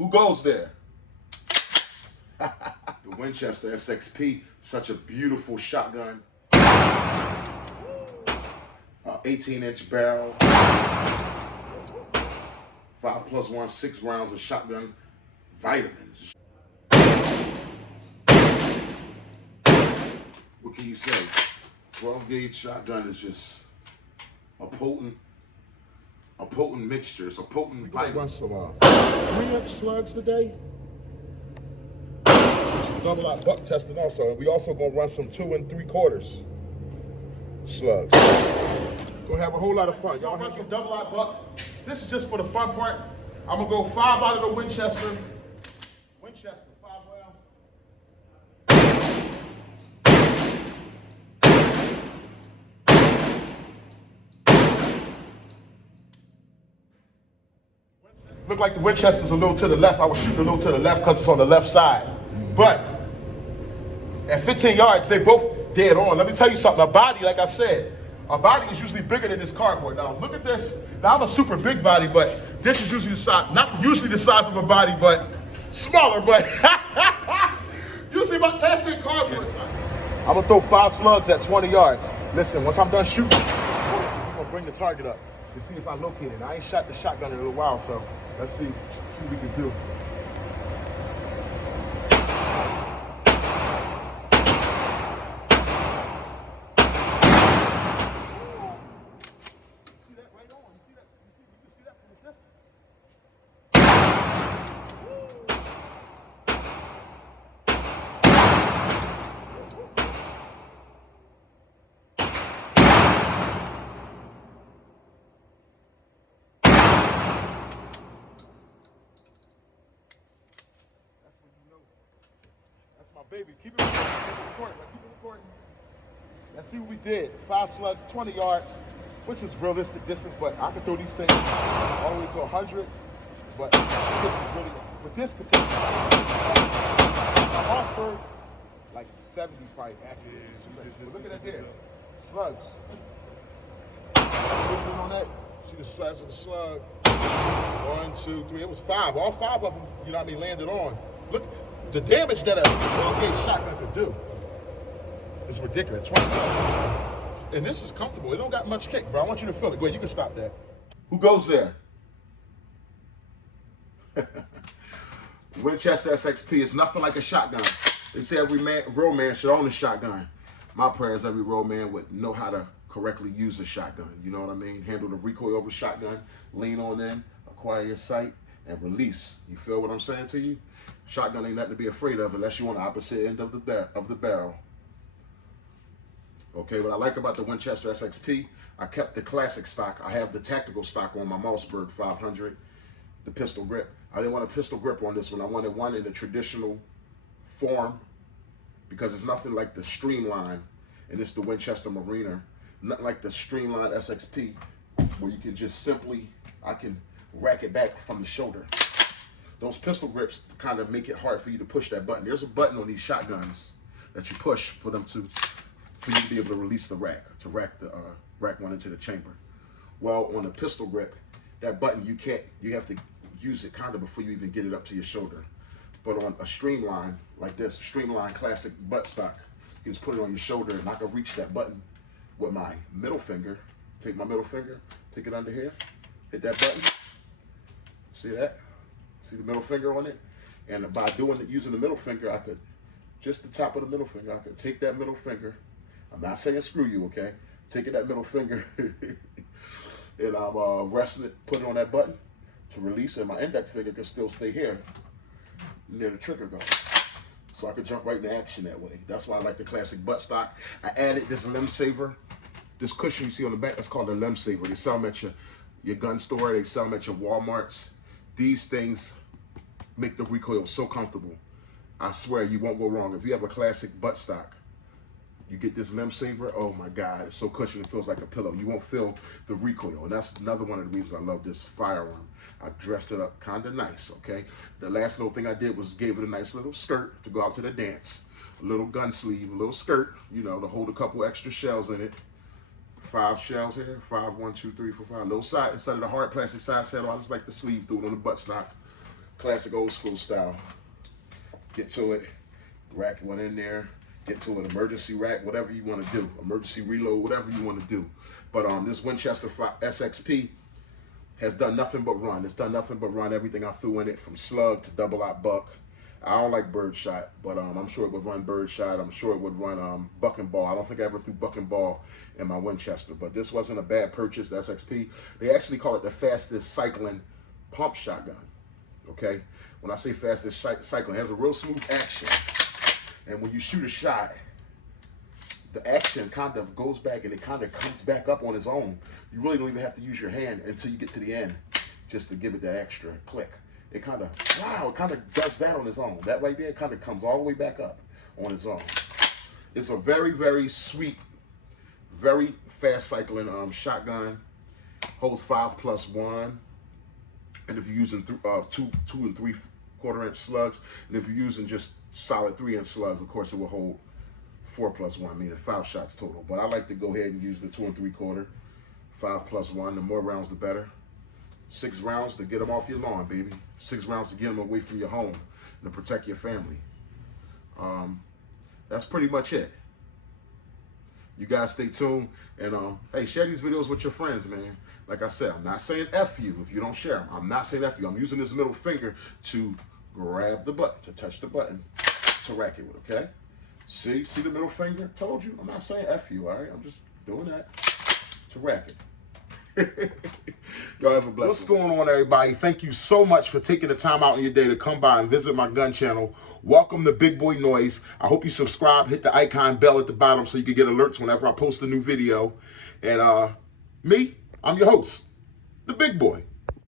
Who goes there? The Winchester SXP, such a beautiful shotgun. 18-inch barrel. 5+1, 6 rounds of shotgun vitamins. What can you say? 12-gauge shotgun is just a potent mixture. It's a potent vitamin. Run some 3-inch slugs today. Some double out buck testing also. And we also gonna run some 2 3/4 slugs. Gonna have a whole lot of fun. Y'all run some double out buck. This is just for the fun part. I'm gonna go 5 out of the Winchester. Winchester, 5 rounds. Look like the Winchester's a little to the left. I was shooting a little to the left because it's on the left side. But at 15 yards, they both dead on. Let me tell you something. A body, like I said, a body is usually bigger than this cardboard. Now look at this. Now I'm a super big body, but this is usually the size, not usually the size of a body, but smaller, but usually about 10 cardboard size. I'm gonna throw 5 slugs at 20 yards. Listen, once I'm done shooting, I'm gonna bring the target up to see if I locate it. I ain't shot the shotgun in a little while, so let's see what we can do. Baby, keep it recording, keep it recording. Let's see what we did. 5 slugs, 20 yards, which is realistic distance, but I can throw these things all the way to 100. But really, with this particular Mossberg, like 70 probably accurate. But look at that there, slugs. On that, see the size of the slug. 1, 2, 3. It was 5. All 5 of them, you know what I mean, landed on. Look. The damage that a 12-gauge shotgun could do is ridiculous. 20. And this is comfortable. It don't got much kick, bro. I want you to feel it. Go ahead, you can stop that. Who goes there? Winchester SXP is nothing like a shotgun. They say every real man should own a shotgun. My prayer is every real man would know how to correctly use a shotgun. You know what I mean? Handle the recoil of a shotgun, lean on in, acquire your sight, and release. You feel what I'm saying to you? Shotgun ain't nothing to be afraid of unless you're on the opposite end of the barrel. Okay, what I like about the Winchester SXP, I kept the classic stock. I have the tactical stock on my Mossberg 500, the pistol grip. I didn't want a pistol grip on this one. I wanted one in the traditional form because it's nothing like the Streamline, and it's the Winchester Mariner. Nothing like the Streamline SXP, where you can just simply, I can rack it back from the shoulder. Those pistol grips kind of make it hard for you to push that button. There's a button on these shotguns that you push for you to be able to release the rack, to rack one into the chamber. Well, on a pistol grip, that button you have to use it kind of before you even get it up to your shoulder. But on a Streamline like this, Streamline classic buttstock, you just put it on your shoulder and I can reach that button with my middle finger. Take my middle finger, take it under here, hit that button. See that? See the middle finger on it? And by using the middle finger, I could, just the top of the middle finger, I could take that middle finger. I'm not saying screw you, okay? Taking that middle finger and I'm resting it, put it on that button to release, and my index finger can still stay here near the trigger goes. So I could jump right into action that way. That's why I like the classic buttstock. I added this limb saver. This cushion you see on the back, that's called a limb saver. They sell them at your gun store, they sell them at your Walmarts. These things make the recoil so comfortable. I swear you won't go wrong. If you have a classic buttstock, you get this limb saver, oh my God, it's so cushioned, it feels like a pillow. You won't feel the recoil. And that's another one of the reasons I love this firearm. I dressed it up kind of nice, okay? The last little thing I did was gave it a nice little skirt to go out to the dance. A little gun sleeve, a little skirt, you know, to hold a couple extra shells in it. 5 shells here, 5, 1, 2, 3, 4, 5. Little side, instead of the hard plastic side saddle, I just like the sleeve through it on the buttstock. classic old school style. Get to it, rack one in there, get to an emergency rack, whatever you want to do, emergency reload, whatever you want to do. But this Winchester SXP has done nothing but run. It's done nothing but run everything I threw in it, from slug to double-aught buck. I don't like birdshot, but I'm sure it would run birdshot. I'm sure it would run buck and ball. I don't think I ever threw buck and ball in my Winchester, but this wasn't a bad purchase, the SXP. They actually call it the fastest cycling pump shotgun, okay? When I say fastest cycling, it has a real smooth action. And when you shoot a shot, the action kind of goes back and it kind of comes back up on its own. You really don't even have to use your hand until you get to the end just to give it that extra click. It kind of, wow, it kind of does that on its own. That right there kind of comes all the way back up on its own. It's a very, very sweet, very fast cycling shotgun. Holds 5+1. And if you're using 2 and 3/4 inch slugs, and if you're using just solid 3-inch slugs, of course it will hold 4+1, meaning 5 shots total. But I like to go ahead and use the 2 3/4, 5+1. The more rounds, the better. 6 rounds to get them off your lawn, baby. 6 rounds to get them away from your home and to protect your family. That's pretty much it. You guys stay tuned, and hey, share these videos with your friends, man. Like I said, I'm not saying F you if you don't share them. I'm not saying F you. I'm using this middle finger to grab the button, to touch the button, to rack it with, okay? See the middle finger? Told you. I'm not saying F you, all right? I'm just doing that to rack it. Y'all have a blessed What's going on, everybody? Thank you so much for taking the time out in your day to come by and visit my gun channel. Welcome to Big Boy Noise. I hope you subscribe, hit the icon bell at the bottom so you can get alerts whenever I post a new video. And me, I'm your host, the Big Boy.